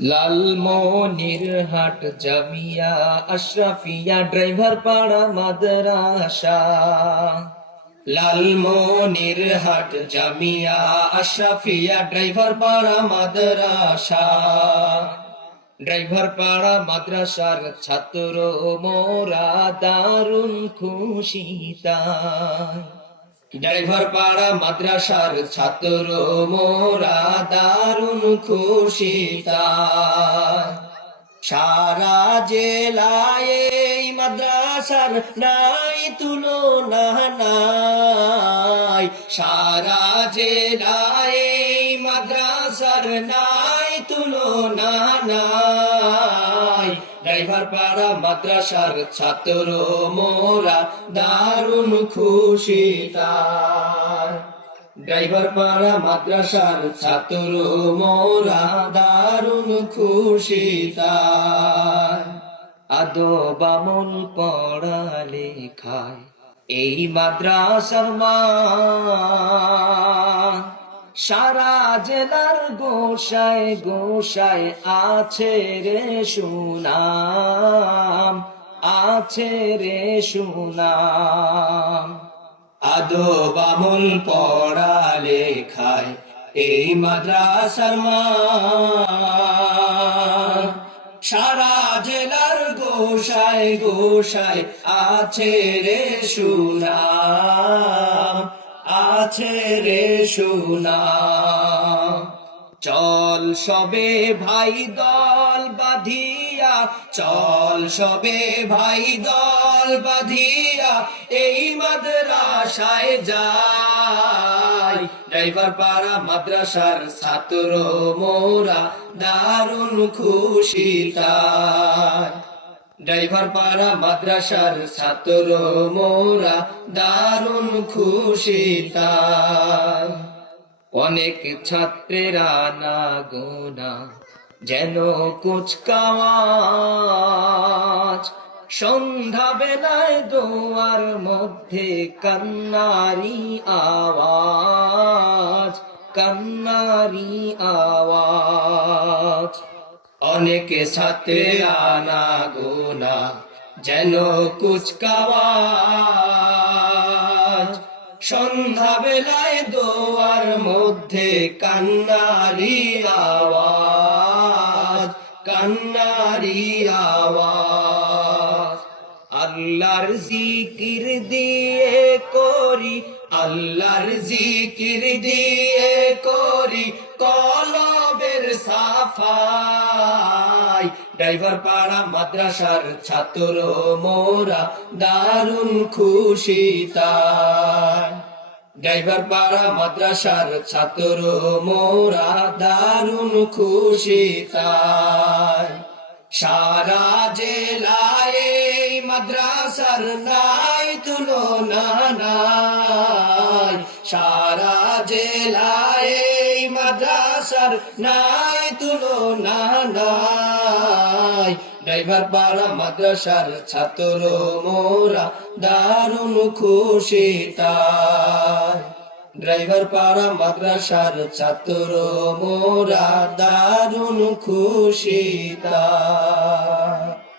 লালমনির Jamia Ashrafia, driver পাড়া মাদ্রাসা। লালমনির Jamia Ashrafia, driver পাড়া মাদ্রাসা। Driver পাড়া মাদ্রাসার ছাত্র মোরা দারুণ খুশি তাই। ড্রাইভার পাড়া মাদ্রাসার ছাত্র মোরা দারুণ খুশি সারা জেলায় মাদ্রাসার নাই তুলনা নাই। সারা জেলায় মাদ্রাসার নাই তুলনা নাই। ড্রাইভার পাড়া মাদ্রাসার ছাত্র মোরা দারুণ খুশি তার। ড্রাইভার পাড়া মাদ্রাসার ছাত্র মোরা দারুণ খুশি তার। আদো বামন পড়া লেখায় এই মাদ্রাসার মা। সারা জেলার গোসায় গোসায় আছে রে সুনাম, আছে রে সুনাম। আদো বামুন পড়া লেখায় এই মাদ্রাসার সারা জেলার গোসায় গোসায় আছে রে সুনাম আছে রে সুনাম চল সবে ভাই দল বাঁধিয়া, চল সবে ভাই দল বাঁধিয়া, এই মাদ্রাসায় যাই। ড্রাইভার পাড়া, মাদ্রাসার ছাত্র মোরা দারুণ খুশি তাই। ড্রাইভার পাড়া মাদ্রাসার ছাত্র মোরা দারুণ খুশি অনেক ছাত্রেরা না গোনা যেন কুচকাওয়াজ। সন্ধ্যা বেলায় দোয়ার মধ্যে কান্নারি আওয়াজ কান্নারি আওয়াজ। অনেকে সাথে আনা গোনা, যেন কুচকাওয়াজ। সন্ধ্যা বেলায় দোয়ার মধ্যে কান্নারি আওয়াজ কান্নারি আওয়াজ। আল্লাহর জিকির দিয়ে করি, আল্লাহর জিকির দিয়ে করি কলবের সাফাই। ড্রাইভার পাড়া, মাদ্রাসার ছাত্র, মোরা দারুণ খুশি তাই। ড্রাইভার পাড়া, মাদ্রাসার ছাত্র, মোরা দারুণ খুশি তাই। সারা জেলায় মাদ্রাসার নাই তুলনা নাই। সারা জেলায় মাদ্রাসার নাই তুলনা নাই। ড্রাইভার পাড়া মাদ্রাসার ছাত্র মোরা দারুণ খুশি ড্রাইভার পাড়া মাদ্রাসার ছাত্র মোরা দারুণ খুশি তাই।